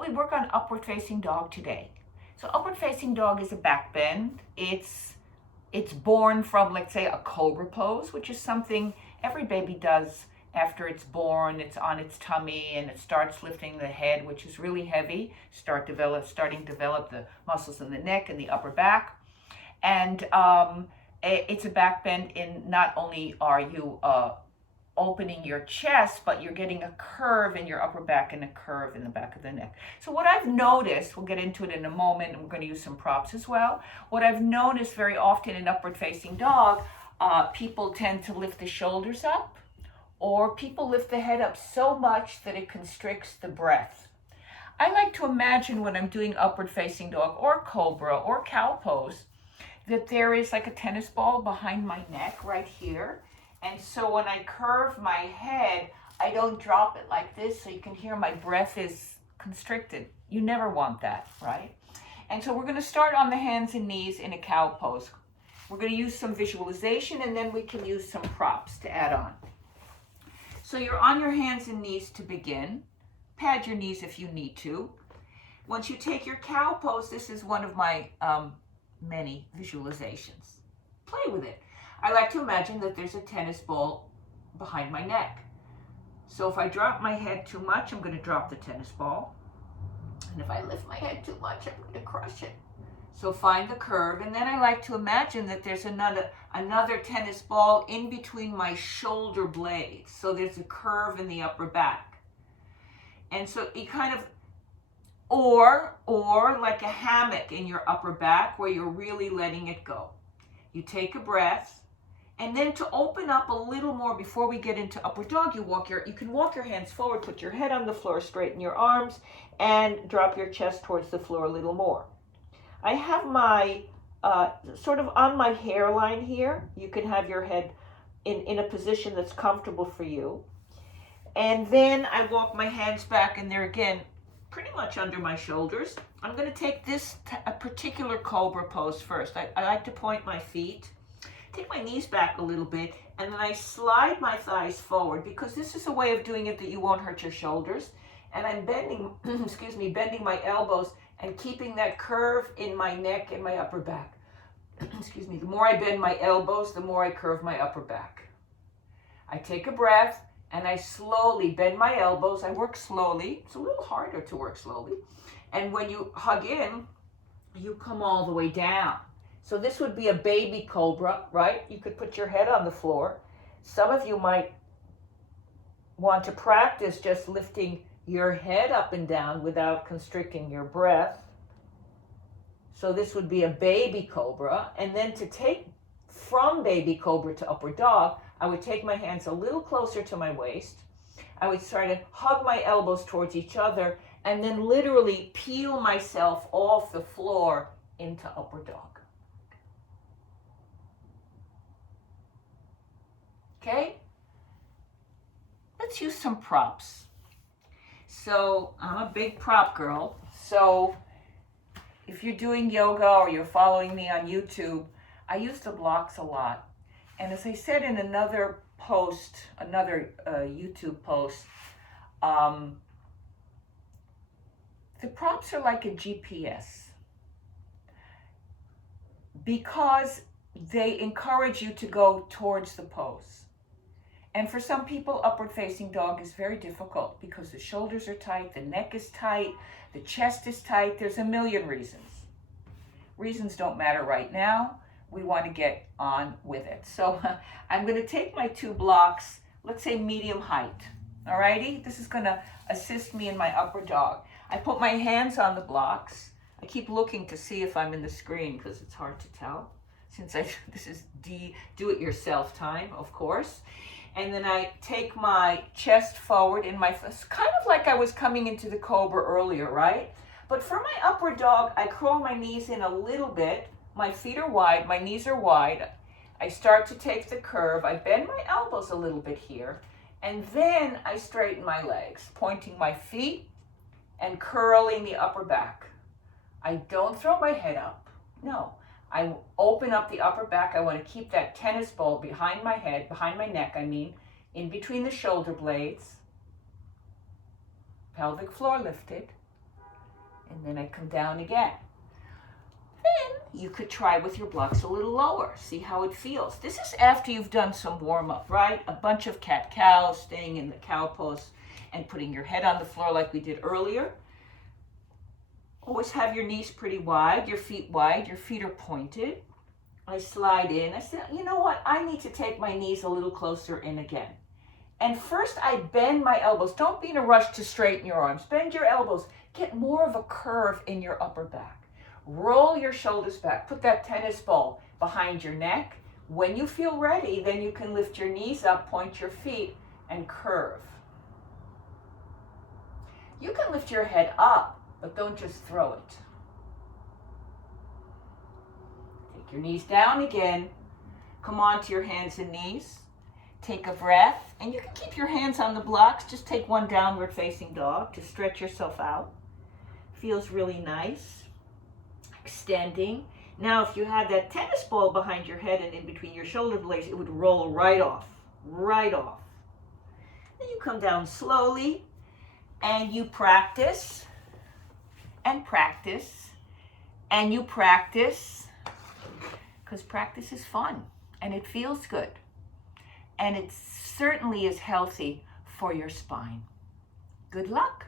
thought we'd work on upward facing dog today. So upward facing dog is a back bend. It's born from, let's say, a Cobra Pose, which is something every baby does after it's born. It's on its tummy and it starts lifting the head, which is really heavy, starting to develop the muscles in the neck and the upper back. And it's a back bend in not only are you opening your chest, but you're getting a curve in your upper back and a curve in the back of the neck. So what I've noticed, we'll get into it in a moment, and we're going to use some props as well. What I've noticed very often in upward facing dog, people tend to lift the shoulders up, or people lift the head up so much that it constricts the breath. I like to imagine when I'm doing upward facing dog or cobra or cow pose, that there is like a tennis ball behind my neck right here. And so when I curve my head, I don't drop it like this, so you can hear my breath is constricted. You never want that, right? And so we're going to start on the hands and knees in a cow pose. We're going to use some visualization, and then we can use some props to add on. So you're on your hands and knees to begin. Pad your knees if you need to. Once you take your cow pose, this is one of my many visualizations. Play with it. I like to imagine that there's a tennis ball behind my neck. So if I drop my head too much, I'm going to drop the tennis ball. And if I lift my head too much, I'm going to crush it. So find the curve. And then I like to imagine that there's another tennis ball in between my shoulder blades. So there's a curve in the upper back. And so you kind of, or like a hammock in your upper back where you're really letting it go. You take a breath. And then to open up a little more before we get into upward dog, you can walk your hands forward, put your head on the floor, straighten your arms, and drop your chest towards the floor a little more. I have my, sort of on my hairline here. You can have your head in a position that's comfortable for you. And then I walk my hands back, and they're again pretty much under my shoulders. I'm going to take this a particular Cobra pose first. I like to point my feet. Take my knees back a little bit, and then I slide my thighs forward, because this is a way of doing it that you won't hurt your shoulders. And I'm bending, bending my elbows and keeping that curve in my neck and my upper back. The more I bend my elbows, the more I curve my upper back. I take a breath, and I slowly bend my elbows. I work slowly. It's a little harder to work slowly. And when you hug in, you come all the way down. So this would be a baby cobra, right? You could put your head on the floor. Some of you might want to practice just lifting your head up and down without constricting your breath. So this would be a baby cobra. And then to take from baby cobra to upward dog, I would take my hands a little closer to my waist. I would try to hug my elbows towards each other, and then literally peel myself off the floor into upward dog. Okay, let's use some props. So I'm a big prop girl. So if you're doing yoga or you're following me on YouTube, I use the blocks a lot. And as I said in another post, YouTube post, the props are like a GPS, because they encourage you to go towards the pose. And for some people, upward facing dog is very difficult because the shoulders are tight, the neck is tight, the chest is tight. There's a million reasons. Reasons don't matter right now. We want to get on with it. So I'm going to take my two blocks, let's say medium height. Alrighty? This is going to assist me in my upward dog. I put my hands on the blocks. I keep looking to see if I'm in the screen because it's hard to tell. Since this is do-it-yourself time, of course. And then I take my chest forward in my, kind of like I was coming into the cobra earlier, right? But for my upward dog, I curl my knees in a little bit. My feet are wide, my knees are wide. I start to take the curve. I bend my elbows a little bit here. And then I straighten my legs, pointing my feet and curling the upper back. I don't throw my head up. No. I open up the upper back. I want to keep that tennis ball behind my head, behind my neck, in between the shoulder blades. Pelvic floor lifted. And then I come down again. Then you could try with your blocks a little lower. See how it feels. This is after you've done some warm-up, right? A bunch of cat-cows, staying in the cow pose and putting your head on the floor like we did earlier. Always have your knees pretty wide, your feet wide, your feet are pointed. I slide in. I said, you know what? I need to take my knees a little closer in again. And first I bend my elbows. Don't be in a rush to straighten your arms. Bend your elbows. Get more of a curve in your upper back. Roll your shoulders back. Put that tennis ball behind your neck. When you feel ready, then you can lift your knees up, point your feet, and curve. You can lift your head up, but don't just throw it. Take your knees down again. Come on to your hands and knees. Take a breath, and you can keep your hands on the blocks. Just take one downward facing dog to stretch yourself out. Feels really nice. Extending. Now, if you had that tennis ball behind your head and in between your shoulder blades, it would roll right off, right off. Then you come down slowly, and you practice, and practice, and you practice, because practice is fun, and it feels good, and it certainly is healthy for your spine. Good luck.